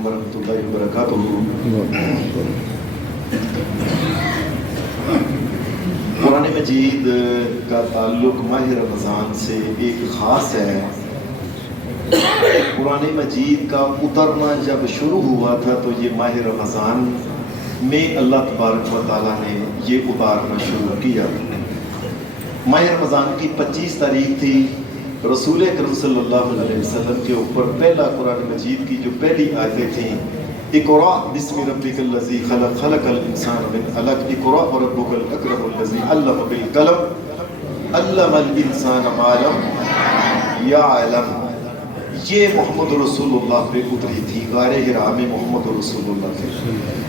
علیکم ورحمۃ اللہ وبرکاتہ۔ قرآن مجید کا تعلق ماہ رمضان سے ایک خاص ہے۔ قرآن مجید کا اترنا جب شروع ہوا تھا تو یہ ماہ رمضان میں اللہ تبارک و تعالیٰ نے یہ اتارنا شروع کیا۔ ماہ رمضان کی 25 تاریخ تھی۔ رسول اکرم صلی اللہ علیہ وسلم کے اوپر پہلا قرآن مجید کی جو پہلی آیتیں تھیں، اقرأ بسم ربک الذی خلق خلق الانسان من علق، اقرأ وربک الاکرم الذی علم بالقلم علم الانسان ما لم یعلم، یہ محمد رسول اللہ پہ اتری تھی، غار حرا میں محمد رسول اللہ پہ۔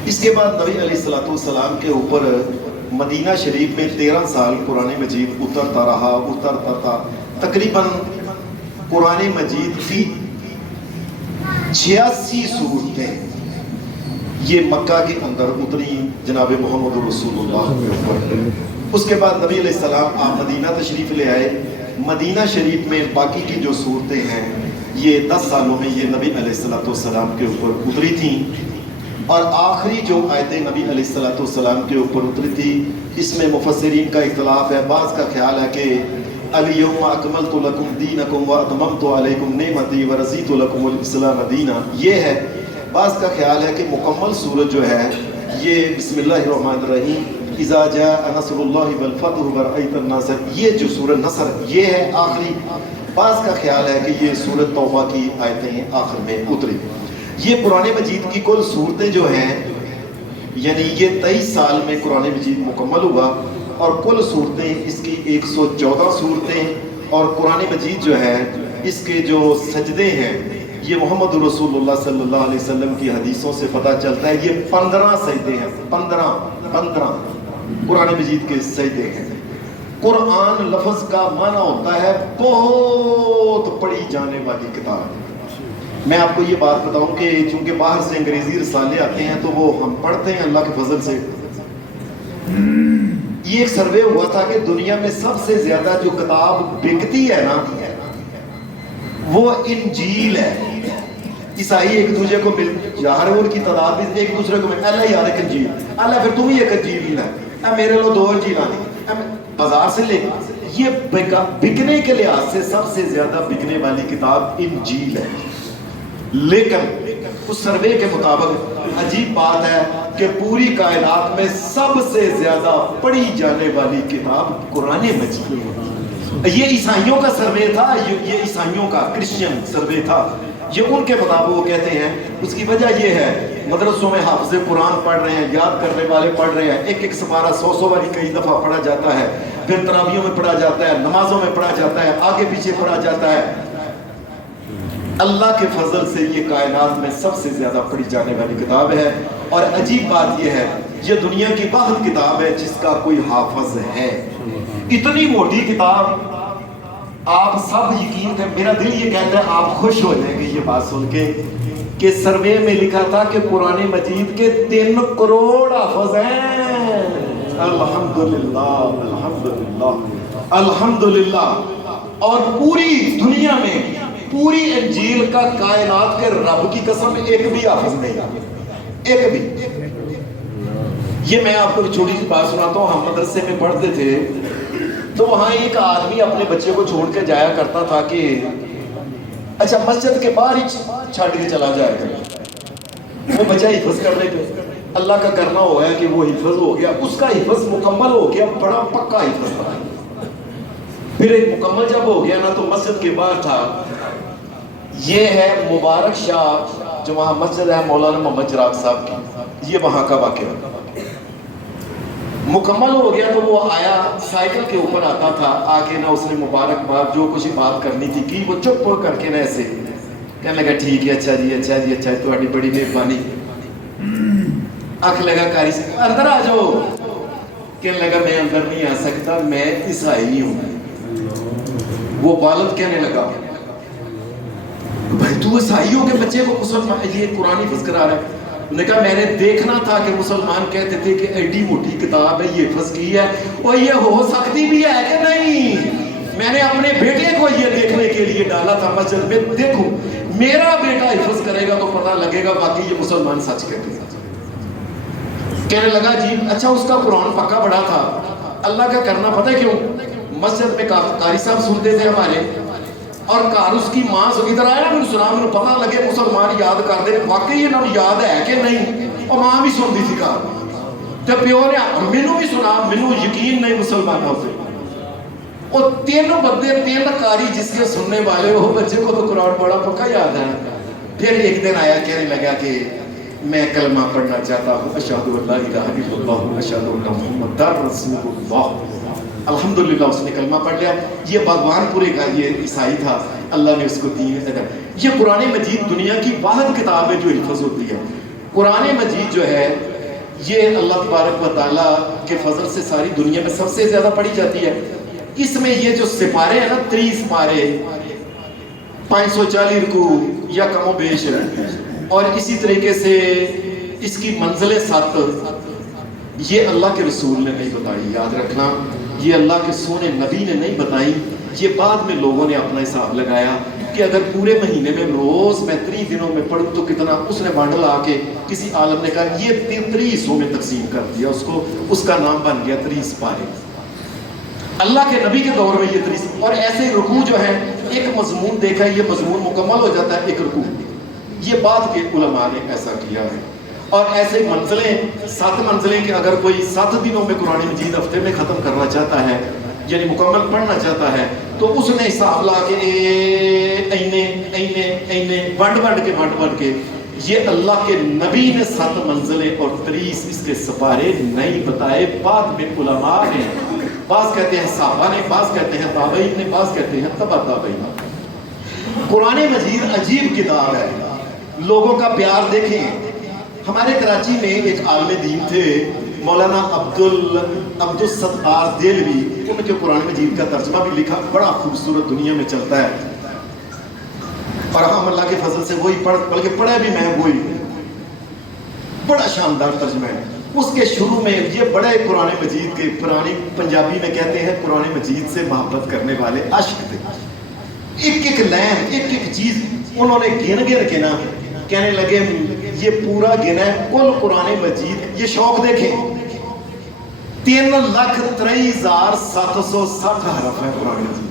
اس کے بعد نبی علیہ السلام کے اوپر مدینہ شریف میں 13 سال قرآن مجید اترتا رہا۔ تقریباً قرآن مجید کی 86 صورتیں یہ مکہ کے اندر اتری جناب محمد رسول اللہ کے اوپر۔ اس کے بعد نبی علیہ السلام آپ مدینہ تشریف لے آئے۔ مدینہ شریف میں باقی کی جو صورتیں ہیں یہ 10 سالوں میں یہ نبی علیہ السلام کے اوپر اتری تھیں، اور آخری جو آیتیں نبی علیہ السلام کے اوپر اتری تھی اس میں مفسرین کا اختلاف ہے۔ بعض کا خیال ہے کہ الیوم اکملت لکم دینکم واتممت علیکم نعمتی ورضیت لکم الاسلام دینا، یہ ہے۔ بعض کا خیال ہے کہ مکمل سورت جو ہے یہ بسم اللہ الرحمن الرحیم اذا جاء نصر اللہ والفتح ورأیت الناس، یہ جو سورت نصر یہ ہے آخری۔ بعض کا خیال ہے کہ یہ سورت توبہ کی آیتیں آخر میں اتری۔ یہ قرآن مجید کی کل صورتیں جو ہیں یعنی یہ 23 سال میں قرآن مجید مکمل ہوا، اور کل صورتیں اس کی 114 صورتیں، اور قرآن مجید جو ہے اس کے جو سجدے ہیں یہ محمد رسول اللہ صلی اللہ علیہ وسلم کی حدیثوں سے پتہ چلتا ہے یہ 15 سجدے ہیں، 15 قرآن مجید کے سجدے ہیں۔ قرآن لفظ کا معنی ہوتا ہے بہت پڑھی جانے والی کتاب۔ میں آپ کو یہ بات بتاؤں کہ چونکہ باہر سے انگریزی رسالے آتے ہیں تو وہ ہم پڑھتے ہیں اللہ کے فضل سے۔ یہ ایک سروے ہوا تھا کہ دنیا میں سب سے زیادہ جو کتاب بکتی ہے نا وہ انجیل ہے۔ عیسائی ایک دوسرے کو مل یار کی تعداد بھی ایک دوسرے کو مل، اللہ یار ایک انجیل، اللہ پھر تم ہی ایک انجیل ہے، میرے لو 2 انجیل آنی، بازار سے لے۔ یہ بکنے کے لحاظ سے سب سے زیادہ بکنے والی کتاب انجیل ہے، لیکن اس سروے کے مطابق عجیب بات ہے کہ پوری کائنات میں سب سے زیادہ پڑھی جانے والی کتاب قرآن مجید ہے۔ یہ عیسائیوں کا سروے تھا، یہ عیسائیوں کا کرسچن سروے تھا۔ یہ ان کے مطابق وہ کہتے ہیں اس کی وجہ یہ ہے مدرسوں میں حافظ قرآن پڑھ رہے ہیں، یاد کرنے والے پڑھ رہے ہیں، ایک سپارہ 100 باری کئی دفعہ پڑھا جاتا ہے، پھر تراویحوں میں پڑھا جاتا ہے، نمازوں میں پڑھا جاتا ہے، آگے پیچھے پڑھا جاتا ہے۔ اللہ کے فضل سے یہ کائنات میں سب سے زیادہ پڑھی جانے والی کتاب ہے، اور عجیب بات یہ ہے یہ دنیا کی واحد کتاب ہے جس کا کوئی حافظ ہے۔ اتنی موٹی کتاب آپ سب یقین کریں، میرا دل یہ کہتا ہے آپ خوش ہو جائیں گے یہ بات سن کے کہ سروے میں لکھا تھا کہ قرآن مجید کے 3 کروڑ حافظ ہیں۔ الحمدللہ الحمدللہ الحمدللہ۔ اور پوری دنیا میں پوری انجیل کا کائنات کے رب کی قسم ایک بھی حافظ نہیں، ایک بھی۔ یہ میں آپ کو چھوٹی سی بات سناتا ہوں، ہم مدرسے میں پڑھتے تھے تو وہاں ایک آدمی اپنے بچے کو چھوڑ کے جایا کرتا تھا کہ اچھا مسجد کے باہر ہی چھاڑ کے چلا جائے گا۔ وہ بچہ حفظ کرنے پہ اللہ کا کرنا ہوا ہے کہ وہ حفظ ہو گیا، اس کا حفظ مکمل ہو گیا، بڑا پکا حفظ تھا۔ پھر ایک مکمل جب ہو گیا نا تو مسجد کے باہر تھا، یہ ہے مبارک شاہ جو وہاں مسجد ہے مولانا محمد چراغ صاحب کی، یہ وہاں کا واقعہ۔ مکمل ہو گیا تو وہ آیا، سائیکل کے اوپر آتا تھا، آگے نہ اس نے مبارکباد جو کچھ بات کرنی تھی کی، وہ چپ کر کے نہ ایسے کہنے لگا ٹھیک ہے، اچھا جی اچھا جی اچھا، تمہاری بڑی مہربانی۔ آنکھ لگا کاری سے اندر آ جاؤ، کہنے لگا میں اندر نہیں آ سکتا، میں عیسائی ہوں۔ وہ والد کہنے لگا بھائی تو عیسائیوں کے بچے کو مسلمان یہ قرآن حفظ کرا رہا ہے؟ انہوں نے کہا میں نے دیکھنا تھا کہ مسلمان کہتے تھے کہ ایڈی موٹی کتاب ہے یہ حفظ کی ہے، اور یہ ہو سکتی بھی ہے کہ نہیں؟ میں نے اپنے بیٹے کو یہ دیکھنے کے لیے ڈالا تھا مسجد میں، دیکھو میرا بیٹا حفظ کرے گا تو پتہ لگے گا باقی یہ مسلمان سچ کہتے ہیں. کہنے لگا جی اچھا اس کا قرآن پکا بڑا تھا. اللہ کا کرنا پتہ ہے کیوں؟ مسجد میں قاری صاحب سنتے تھے ہمارے, اور کار اس کی ماں سے ادھر آیا میرے سنا میرے پتہ لگے مسلمان یاد کرتے ہیں واقعی یہ نہ یاد ہے کہ نہیں. اور ماں بھی سنتی تھی کار, تے پیو نے مینوں بھی سنا, مینوں یقین نہیں مسلمانوں سے. اور تینوں بندے تین قاری جس کے سننے والے وہ بچے کو تو قرآن بڑا پکا یاد ہے. پھر ایک دن آیا کہنے لگا کہ میں کلمہ پڑھنا چاہتا ہوں, اشہد ان لا الہ الا اللہ اشہد ان محمد رسول اللہ. الحمدللہ اس نے کلمہ پڑھ لیا. یہ باغبان پورے کا یہ عیسائی تھا, اللہ نے اس کو دین ادا. یہ قرآن مجید دنیا کی واحد کتاب ہے جو حفظ ہوتی ہے. قرآن مجید جو ہے یہ اللہ تبارک و تعالیٰ کے فضل سے ساری دنیا میں سب سے زیادہ پڑھی جاتی ہے. اس میں یہ جو سپارے ہیں نا 30 پارے, 540 رکوع یا کم و بیش, اور اسی طریقے سے اس کی منزلیں 7, یہ اللہ کے رسول نے نہیں بتائی. یاد رکھنا یہ اللہ کے سونے نبی نے نہیں بتائی. یہ بعد میں لوگوں نے اپنا حساب لگایا کہ اگر پورے مہینے میں روز میں 30 دنوں میں پڑھوں تو کتنا. اس نے بانڈل آ کے کسی عالم نے کہا یہ 30 حصوں میں تقسیم کر دیا اس کو, اس کا نام بن گیا 30 پارے. اللہ کے نبی کے دور میں یہ 30. اور ایسے رکوع جو ہیں ایک مضمون دیکھا, یہ مضمون مکمل ہو جاتا ہے ایک رکوع. یہ بعد کے علماء نے ایسا کیا ہے. اور ایسے منزلیں 7 منزلیں کہ اگر کوئی 7 دنوں میں قرآن مجید ہفتے میں ختم کرنا چاہتا ہے یعنی مکمل پڑھنا چاہتا ہے تو اس نے حساب لا کے ونڈ کے یہ اللہ کے نبی نے 7 منزلیں اور 30 اس کے سپارے نہیں بتائے. بعد میں علماء نے, بعض کہتے ہیں صحابہ نے, بعض کہتے ہیں تابعین نے, بعض کہتے ہیں تبع تابعین. قرآن مجید عجیب کتاب ہے. لوگوں کا پیار دیکھیں. ہمارے کراچی میں ایک عالم دین تھے مولانا عبدالستار دہلوی, ان کے قرآن مجید کا ترجمہ بھی لکھا, بڑا خوبصورت دنیا میں چلتا ہے. اور ہم اللہ کے فضل سے وہی بلکہ پڑھا بھی میں وہی, بڑا شاندار ترجمہ ہے. اس کے شروع میں یہ بڑے قرآن مجید کے پرانی پنجابی میں کہتے ہیں قرآن مجید سے محبت کرنے والے عاشق تھے. ایک ایک لائن ایک ایک چیز انہوں نے گن کے نا کہنے لگے یہ پورا گنا ہے کل قرآن مجید. یہ شوق دیکھیں 3,63,760 حرف ہے قرآن مجید.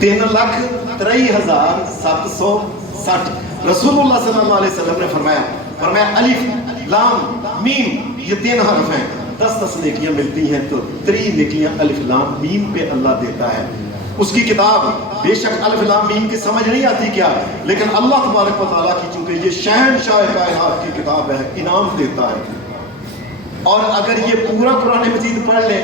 3,63,760. رسول اللہ صلی اللہ علیہ وسلم نے فرمایا الف لام میم یہ 3 حرف ہیں, 10 نیکیاں ملتی ہیں تو 3 نیکیاں الف لام میم پہ اللہ دیتا ہے. اس کی کتاب بے شک الف لام میم کی سمجھ نہیں آتی کیا, لیکن اللہ تبارک و تعالیٰ کی چونکہ یہ شہنشاہ کائنات کی کتاب ہے انعام دیتا ہے. اور اگر یہ پورا قرآن مجید پڑھ لیں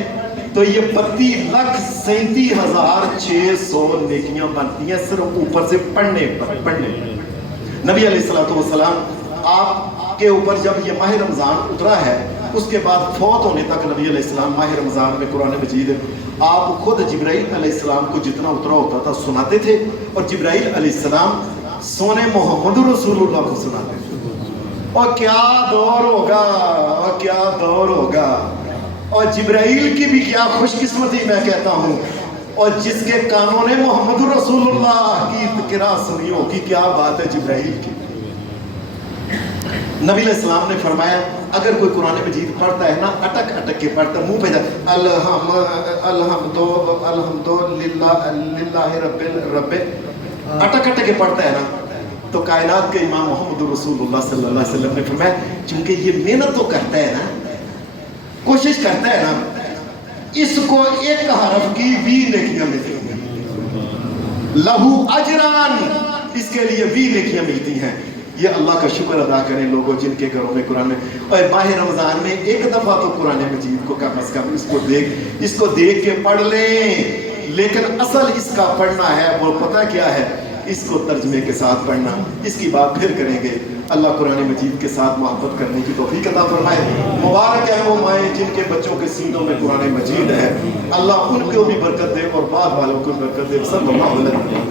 تو یہ 32,37,600 نیکیاں بنتی ہیں صرف اوپر سے پڑھنے. نبی علیہ السلام آپ کے اوپر جب یہ ماہ رمضان اترا ہے اس کے بعد فوت ہونے تک نبی علیہ السلام ماہ رمضان میں قرآن مجید آپ خود جبرائیل علیہ السلام کو جتنا اترا ہوتا تھا سناتے تھے, اور جبرائیل علیہ السلام سونے محمد رسول اللہ کو سناتے تھے. اور کیا دور ہوگا, اور کیا دور ہوگا, اور جبرائیل کی بھی کیا خوش قسمتی میں کہتا ہوں, اور جس کے کانوں نے محمد رسول اللہ کی قرأت سنی ہوگی. کیا بات ہے جبرائیل کی. نبی علیہ السلام نے فرمایا اگر کوئی قرآن مجید پڑھتا ہے نا اٹک اٹک کے پڑھتا ہے, منہ پہ جاتا الحمدللہ رب اٹک اٹک کے پڑھتا ہے نا, تو کائنات کے امام محمد رسول اللہ صلی اللہ علیہ وسلم نے فرمایا چونکہ یہ محنت تو کرتا ہے نا, کوشش کرتا ہے نا, اس کو 1 حرف کی 20 نیکیاں ملتی ہیں. لہو اجران, اس کے لیے 20 نیکیاں ملتی ہیں. یہ اللہ کا شکر ادا کریں لوگوں جن کے گھروں میں قرآن میں, اور ماہ رمضان میں 1 دفعہ تو قرآن مجید کو کم از کم اس کو دیکھ کے پڑھ لیں. لیکن اصل اس کا پڑھنا ہے وہ پتہ کیا ہے, اس کو ترجمے کے ساتھ پڑھنا. اس کی بات پھر کریں گے. اللہ قرآن مجید کے ساتھ محبت کرنے کی توفیق عطا فرمائے. مبارک ہے وہ مائیں جن کے بچوں کے سینوں میں قرآن مجید ہے. اللہ ان کو بھی برکت دے اور بعد والوں کو برکت دے. صلی اللہ علیہ وسلم.